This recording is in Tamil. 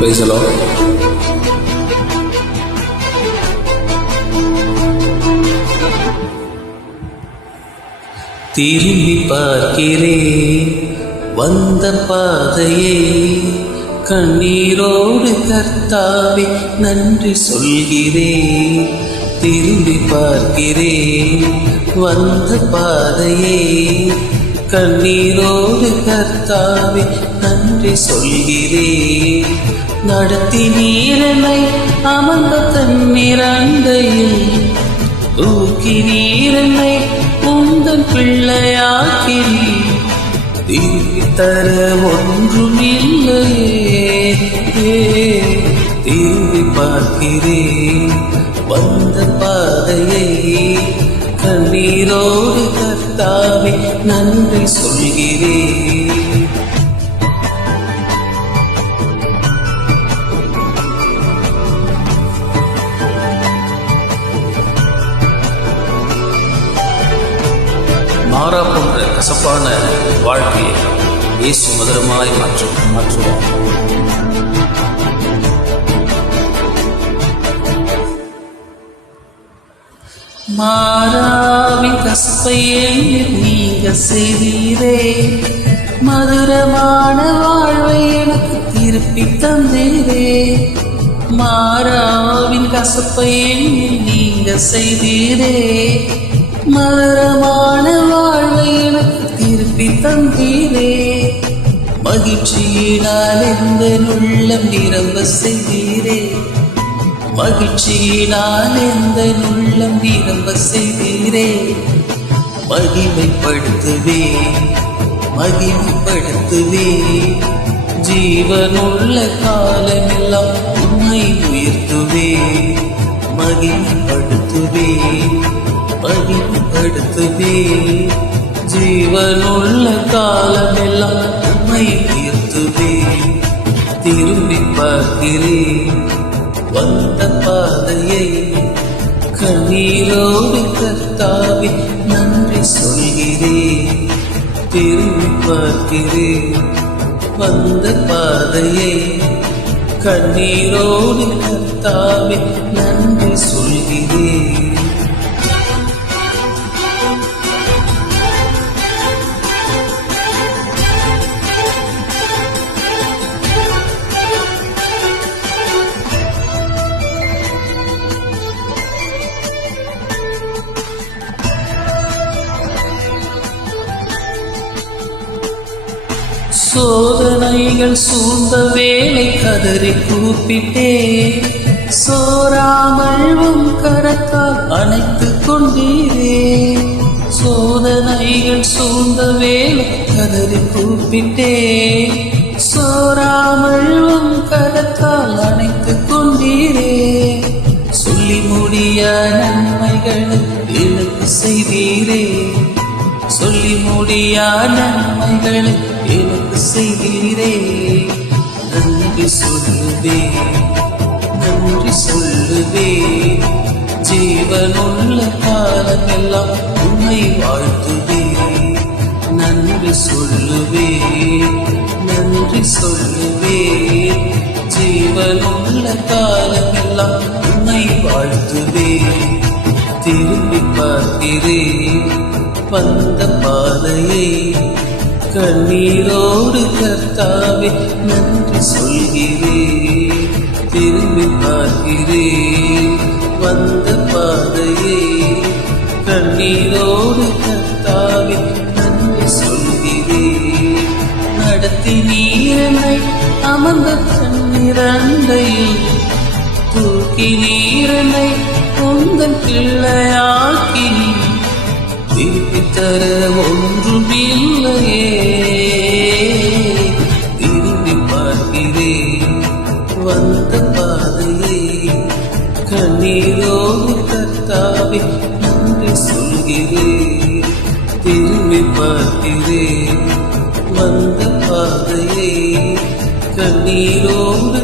Praise the Lord. திரும்பி பார்க்கிறேன் வந்த பாதையை, கண்ணீரோடு கர்த்தாவே நன்றி சொல்கிறேன். திரும்பி பார்க்கிறேன் வந்த பாதையை, கண்ணீரோடு கர்த்தாவே நன்றி சொல்கிறேன். நடத்தி நீரனை அமர்ந்த தண்ணீர் அண்டையில், தூக்கி நீரனை உந்தன் பிள்ளையாக்கினி, திருப்பி தர ஒன்றுமில்லையே. திரும்பி பார்க்கிறேன் வந்த பாதையை, கண்ணீரோடு கர்த்தாவே நன்றி சொல்கிறேன். மாறா போன்ற கசப்பான வாழ்க்கையை இயேசு மதுரமாய் மாற்றுவார். மாறாவின் கசப்பை நீங்க செய்தீரே, மதுரமான வாழ்வை எனக்கு திருப்பி தந்தீரே. மாறாவின் கசப்பை நீங்க செய்தீரே, மதுரமான வாழ்வை எனக்கு திருப்பி தந்தீரே. மகிழ்ச்சியினால் எந்த உள்ளம் நிரம்ப செய்தீரே, மகிழ்ச்சியினால் எந்த உள்ளம் நிரம்ப செய்தீரே. மகிமைப்படுத்துவே மகிமைப்படுத்துவே, ஜீவனுள்ள காலமெல்லாம் உம்மை உயர்த்துவே. மகிமைப்படுத்துவே மகிமைப்படுத்துவே, ஜீவனுள்ள காலமெல்லாம் உம்மை உயர்த்துவே. திரும்பி பார்க்கிறேன் வந்த பாதையை, கண்ணீரோடு கர்த்தாவே நன்றி சொல்கிறேன். திரும்பி பார்க்கிறேன் வந்த பாதையை, கண்ணீரோடு கர்த்தாவே நன்றி சொல்கிறேன். சோதனைகள் சூழ்ந்த வேளை கதறி கூப்பிட்டே, சோராமல் உம் கரத்தால் அணைத்துக் கொண்டீரே. சோதனைகள் சூழ்ந்த வேளை கதறி கூப்பிட்டே, சோராமல் உம் கரத்தால் அணைத்துக் கொண்டீரே. சொல்லி முடிய நன்மைகள் எனக்கு செய்தீரே, சொல்லி முடியா நன்மைகள் எனக்கு செய்தீரே. நன்றி சொல்லுவே நன்றி சொல்லுவே, ஜீவனுள்ள காலமெல்லாம் உம்மை வாழ்த்துவே. நன்றி சொல்லுவே நன்றி சொல்லுவே, ஜீவனுள்ள காலமெல்லாம் உம்மை வாழ்த்துவே. திரும்பி பார்க்கிறேன் வந்த பாதையை, கண்ணீரோடு கர்த்தாவே நன்றி சொல்கிறேன். திரும்பி பார்க்கிறேன் வந்த பாதையை, கண்ணீரோடு கர்த்தாவே நன்றி சொல்கிறேன். நடத்தி நீரனை அமர்ந்த தண்ணீர் அண்டையில், தூக்கி நீரனை உந்தன் பிள்ளையாக்கினி, திருப்பி தர ஒன்றுமில்லையே. திரும்பி பார்க்கிறேன் வந்த பாதையை, கண்ணீரோடு கர்த்தாவே நன்றி சொல்கிறேன். திரும்பி பார்க்கிறேன் வந்த பாதையை, கண்ணீரோடு